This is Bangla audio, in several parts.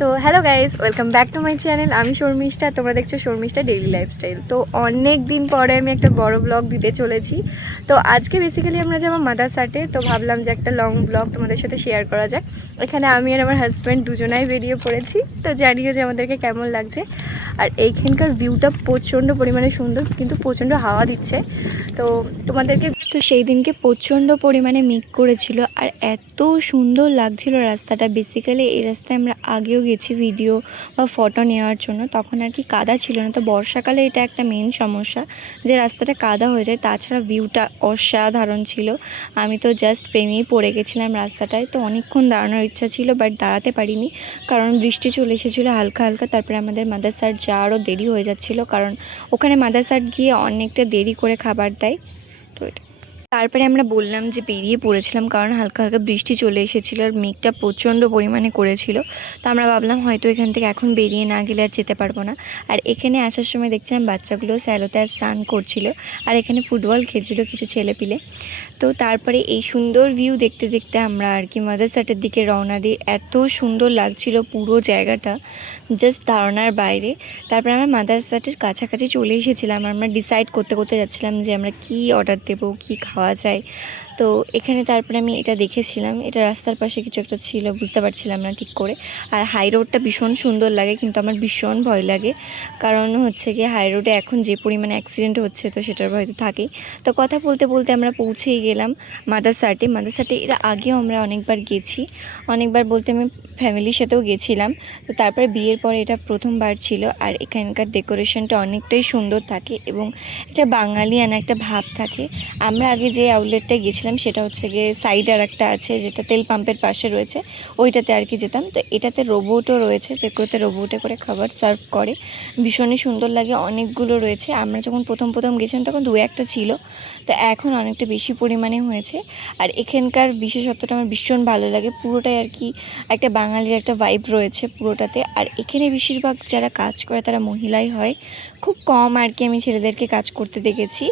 তো hello guys, welcome back to my channel. আমি শর্মিষ্ঠা, তোমরা দেখছো শর্মিষ্ঠা ডেইলি লাইফস্টাইল। তো অনেক দিন পরে আমি একটা বড় ব্লগ দিতে চলেছি। তো আজকে বেসিক্যালি আমরা যাবো মাদারসাটে। তো ভাবলাম যে একটা লং ব্লগ তোমাদের সাথে শেয়ার করা যায়। এখানে আমি আর আমার হাজব্যান্ড দুজনাই বেরিয়ে পড়েছি। তো জানিও যে আমাদেরকে কেমন লাগছে। আর এইখানকার ভিউটা প্রচণ্ড পরিমাণে সুন্দর, কিন্তু প্রচণ্ড হাওয়া দিচ্ছে। তো তোমাদেরকে সেই দিনকে প্রচণ্ড পরিমাণে মেঘ করেছিল আর এত সুন্দর লাগছিল রাস্তাটা। বেসিক্যালি এই রাস্তায় আমরা আগেও গেছি ভিডিও বা ফটো নেওয়ার জন্য, তখন আর কি কাদা ছিল না। তো বর্ষাকালে এটা একটা মেন সমস্যা যে রাস্তাটা কাদা হয়ে যায়। তাছাড়া ভিউটা অসাধারণ ছিল। আমি তো জাস্ট প্রেমেই পড়ে গেছিলাম রাস্তাটায়। তো অনেকক্ষণ দাঁড়ানোর ইচ্ছা ছিল, বাট দাঁড়াতে পারিনি কারণ বৃষ্টি চলে এসেছিলো হালকা হালকা। তারপরে আমাদের মাদারসাট যাওয়ারও দেরি হয়ে যাচ্ছিলো, কারণ ওখানে মাদারসাট গিয়ে অনেকটা দেরি করে খাবার দেয়। তো তারপরে আমরা বললাম যে বেরিয়ে পড়েছিলাম, কারণ হালকা হালকা বৃষ্টি চলে এসেছিলো আর মেঘটা প্রচণ্ড পরিমাণে করেছিল। তো আমরা ভাবলাম হয়তো এখান থেকে এখন বেরিয়ে না গেলে আর যেতে পারবো না। আর এখানে আসার সময় দেখছিলাম বাচ্চাগুলো স্যালোতে আর স্নান করছিল, আর এখানে ফুটবল খেলছিল কিছু ছেলেপিলে। তো তারপরে এই সুন্দর ভিউ দেখতে দেখতে আমরা আর কি মাদারসাটের দিকে রওনা দিই। এত সুন্দর লাগছিল পুরো জায়গাটা, জাস্ট ধারণার বাইরে। তারপরে আমরা মাদারসাটের কাছাকাছি চলে এসেছিলাম। আমরা ডিসাইড করতে করতে যাচ্ছিলাম যে আমরা কি অর্ডার দেবো, কি খাওয়া যায়। তো এখানে তারপরে আমি এটা দেখেছিলাম, এটা রাস্তার পাশে কিছু একটা ছিল, বুঝতে পারছিলাম না ঠিক করে। আর হাই রোডটা ভীষণ সুন্দর লাগে, কিন্তু আমার ভীষণ ভয় লাগে, কারণ হচ্ছে কি হাই রোডে এখন যে পরিমাণে অ্যাক্সিডেন্ট হচ্ছে, তো সেটার ভয় তো থাকেই। তো কথা বলতে বলতে আমরা পৌঁছেই গেলাম মাদারসাটে এর আগেও আমরা অনেকবার গেছি, অনেকবার বলতে আমি ফ্যামিলির সাথেও গেছিলাম। তো তারপরে বিয়ের পরে এটা প্রথমবার ছিল। আর এখানকার ডেকোরেশনটা অনেকটাই সুন্দর থাকে এবং একটা বাঙালিয়ানা একটা ভাব থাকে। আমরা আগে যে আউটলেটটায় গেছিলাম সেটা হচ্ছে গিয়ে সাইড আর একটা আছে, যেটা তেল পাম্পের পাশে রয়েছে, ওইটাতে আর কি যেতাম। তো এটাতে রোবটও রয়েছে, যেগুলোতে রোবটে করে খাবার সার্ভ করে, ভীষণই সুন্দর লাগে। অনেকগুলো রয়েছে। আমরা যখন প্রথম গেছিলাম তখন দু একটা ছিল, তো এখন অনেকটা বেশি পরিমাণে হয়েছে। আর এখানকার বিশেষত্বটা আমার ভীষণ ভালো লাগে, পুরোটাই আর কি একটা বাঙালির একটা ভাইব রয়েছে পুরোটাতে। আর এখানে বেশিরভাগ যারা কাজ করে তারা মহিলাই হয়, খুব কম আর কি আমি ছেলেদেরকে কাজ করতে দেখেছি।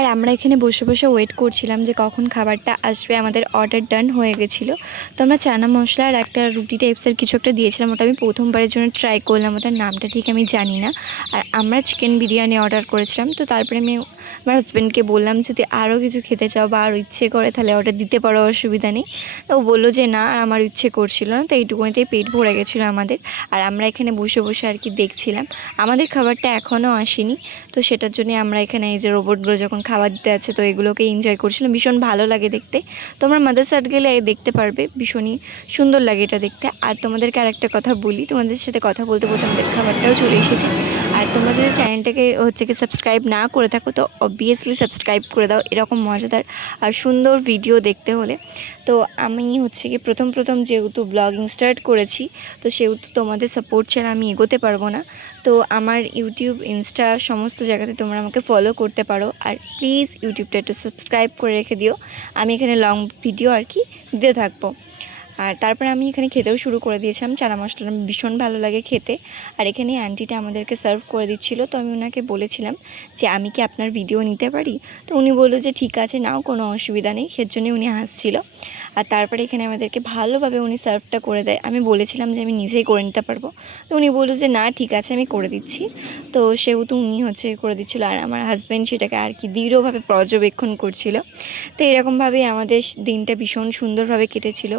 আর আমরা এখানে বসে বসে ওয়েট করছিলাম যে কখন খাবারটা আসবে। আমাদের অর্ডার ডান হয়ে গেছিলো। তো আমরা চানা মশলা আর একটা রুটি টাইপসের কিছু একটা দিয়েছিলাম, ওটা আমি প্রথমবারের জন্য ট্রাই করলাম, ওটার নামটা ঠিক আমি জানি না। আর আমরা চিকেন বিরিয়ানি অর্ডার করেছিলাম। তো তারপরে আমি আমার হাজব্যান্ডকে বললাম যদি আরও কিছু খেতে চাও বা আরও ইচ্ছে করে তাহলে অর্ডার দিতে পারো, অসুবিধা নেই। তো ও বললো যে না, আর আমার ইচ্ছে করছিল না। তো এইটুকুনিতেই পেট ভরে গেছিলো আমাদের। আর আমরা এখানে বসে বসে আর কি দেখছিলাম। আমাদের খাবারটা এখনও আসেনি, তো সেটার জন্য আমরা এখানে এই যে রোবটগুলো যখন খাবার দিতে আছে, তো এগুলোকে এনজয় করছিলাম। ভীষণ ভালো লাগে দেখতে। তোমরা মাদারসাট গেলে দেখতে পারবে, ভীষণই সুন্দর লাগে এটা দেখতে। আর তোমাদেরকে আরেকটা কথা বলি, তোমাদের সাথে কথা বলতে বলতে আমাদের খাবারটাও চলে এসেছে। আর তোমরা যদি চ্যানেলটাকে কি সাবস্ক্রাইব না করে থাকো, তো অবভিয়াসলি সাবস্ক্রাইব করে দাও এরকম মজাদার আর সুন্দর ভিডিও দেখতে হলে। তো আমি কি প্রথম যেহেতু ব্লগিং স্টার্ট করেছি, তো সেহেতু তোমাদের সাপোর্ট ছাড়া আমি এগোতে পারবো না। তো আমার ইউটিউব, ইনস্টা সমস্ত জায়গাতে তোমরা আমাকে ফলো করতে পারো। আর প্লিজ ইউটিউবটা একটু সাবস্ক্রাইব করে রেখে দিও, আমি এখানে লং ভিডিও আর কি দিতে থাকবো। আর তারপরে আমি এখানে খেতেও শুরু করে দিয়েছিলাম। চানা মশলাটা ভীষণ ভালো লাগে খেতে। আর এখানে আন্টিটা আমাদেরকে সার্ভ করে দিচ্ছিল। তো আমি ওনাকে বলেছিলাম যে আমি কি আপনার ভিডিও নিতে পারি। তো উনি বললো যে ঠিক আছে নাও, কোনো অসুবিধা নেই। সেজন্যই উনি হাসছিল। আর তারপরে এখানে আমাদেরকে ভালোভাবে উনি সার্ভটা করে দেয়। আমি বলেছিলাম যে আমি নিজেই করে নিতে পারবো। তো উনি বললো যে না ঠিক আছে, আমি করে দিচ্ছি। তো সেহেতু উনি করে দিচ্ছিলো, আর আমার হাজব্যান্ড সেটাকে আর কি দৃঢ়ভাবে পর্যবেক্ষণ করছিল। তো এরকমভাবেই আমাদের দিনটা ভীষণ সুন্দরভাবে কেটেছিল।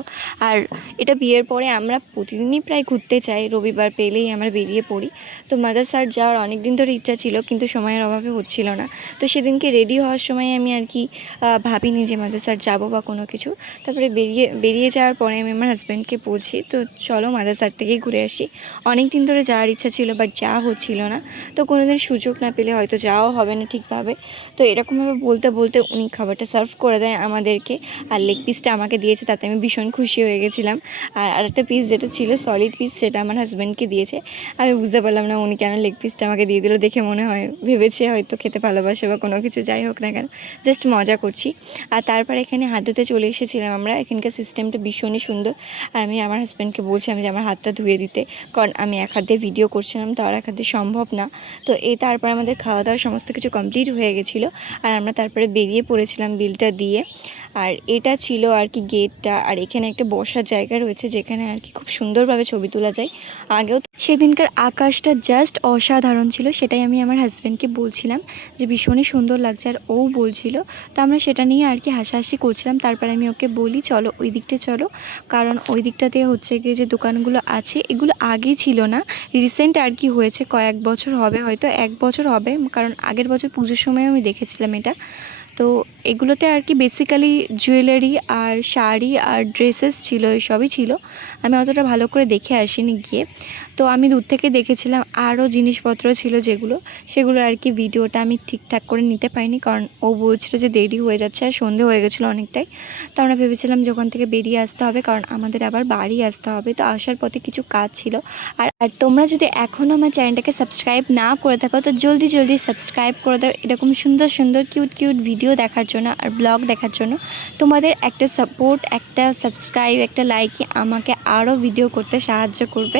আর এটা বিয়ের পরে আমরা প্রতিদিনই প্রায় ঘুরতে চাই, রবিবার পেলেই আমরা বেরিয়ে পড়ি। তো মাদারসাট যাওয়ার অনেক দিন ধরে ইচ্ছা ছিল, কিন্তু সময়ের অভাবে হচ্ছিল না। তো সেদিনকে রেডি হওয়ার সময় আমি আর কি ভাবিনি যে মাদারসাট যাবো বা কোনো কিছু। তারপরে বেরিয়ে যাওয়ার পরে আমি আমার হাজব্যান্ডকে বলছি তো চলো মাদারসাট থেকেই ঘুরে আসি। অনেক দিন ধরে যাওয়ার ইচ্ছা ছিল, বাট যাওয়া হচ্ছিল না। তো কোনো দিন সুযোগ না পেলে হয়তো যাওয়াও হবে না ঠিকভাবে। তো এরকমভাবে বলতে বলতে উনি খাবারটা সার্ভ করে দেয় আমাদেরকে। আর লেগ পিসটা আমাকে দিয়েছে, তাতে আমি ভীষণ খুশি হয়ে গেছিলাম। আর আরেকটা পিস যেটা ছিল সলিড পিস, সেটা আমার হাজব্যান্ডকে দিয়েছে। আমি বুঝতে পারলাম না উনি কেন লেগ পিসটা আমাকে দিয়ে দিল। দেখে মনে হয় ভেবেছে হয়তো খেতে ভালোবাসে বা কোনো কিছু, যাই হোক না কেন, জাস্ট মজা করছি। আর তারপর এখানে হাত ধুতে চলে এসেছিলাম আমরা। এখানকার সিস্টেমটা ভীষণই সুন্দর। আর আমি আমার হাজব্যান্ডকে বলছিলাম যে আমার হাতটা ধুয়ে দিতে, কারণ আমি এক হাত দিয়ে ভিডিও করছিলাম, তো আর এক হাত দিয়ে সম্ভব না। তো তারপর আমাদের খাওয়া দাওয়া সমস্ত কিছু কমপ্লিট হয়ে গেছিলো। আর আমরা তারপরে বেরিয়ে পড়েছিলাম বিলটা দিয়ে। আর এটা ছিল আর কি গেটটা। আর এখানে একটা বসার জায়গা রয়েছে যেখানে আর কি খুব সুন্দরভাবে ছবি তোলা যায়। আগেও সেদিনকার আকাশটা জাস্ট অসাধারণ ছিল, সেটাই আমি আমার হাজব্যান্ডকে বলছিলাম যে ভীষণই সুন্দর লাগছে, আর ও বলছিল। তো আমরা সেটা নিয়ে আর কি হাসাহাসি করছিলাম। তারপরে আমি ওকে বলি চলো ওই দিকটা চলো, কারণ ওই দিকটাতে হচ্ছে গিয়ে যে দোকানগুলো আছে এগুলো আগে ছিল না, রিসেন্ট আর কি হয়েছে, কয়েক বছর হবে, হয়তো 1 বছর হবে, কারণ আগের বছর পুজোর সময়ও আমি দেখেছিলাম এটা। তো এগুলোতে আর কি বেসিক্যালি জুয়েলারি আর শাড়ি আর ড্রেসেস ছিল, এসবই ছিল। আমি অতটা ভালো করে দেখে আসিনি গিয়ে, তো আমি দূর থেকে দেখেছিলাম। আরও জিনিসপত্র ছিল যেগুলো, সেগুলো আর কি ভিডিওটা আমি ঠিকঠাক করে নিতে পারিনি, কারণ ও বলছিল যে দেরি হয়ে যাচ্ছে আর সন্ধে হয়ে গেছিলো অনেকটাই। তো আমরা ভেবেছিলাম যে ওখান থেকে বেরিয়ে আসতে হবে, কারণ আমাদের আবার বাড়ি আসতে হবে। তো আসার পথে কিছু কাজ ছিল। আর তোমরা যদি এখনও আমার চ্যানেলটাকে সাবস্ক্রাইব না করে থাকো তো জলদি জলদি সাবস্ক্রাইব করে দাও, এরকম সুন্দর সুন্দর কিউট কিউট ভিডিও দেখার জন্য আর ব্লগ দেখার জন্য। তোমাদের একটা সাপোর্ট, একটা সাবস্ক্রাইব, একটা লাইকই আমাকে আরও ভিডিও করতে সাহায্য করবে।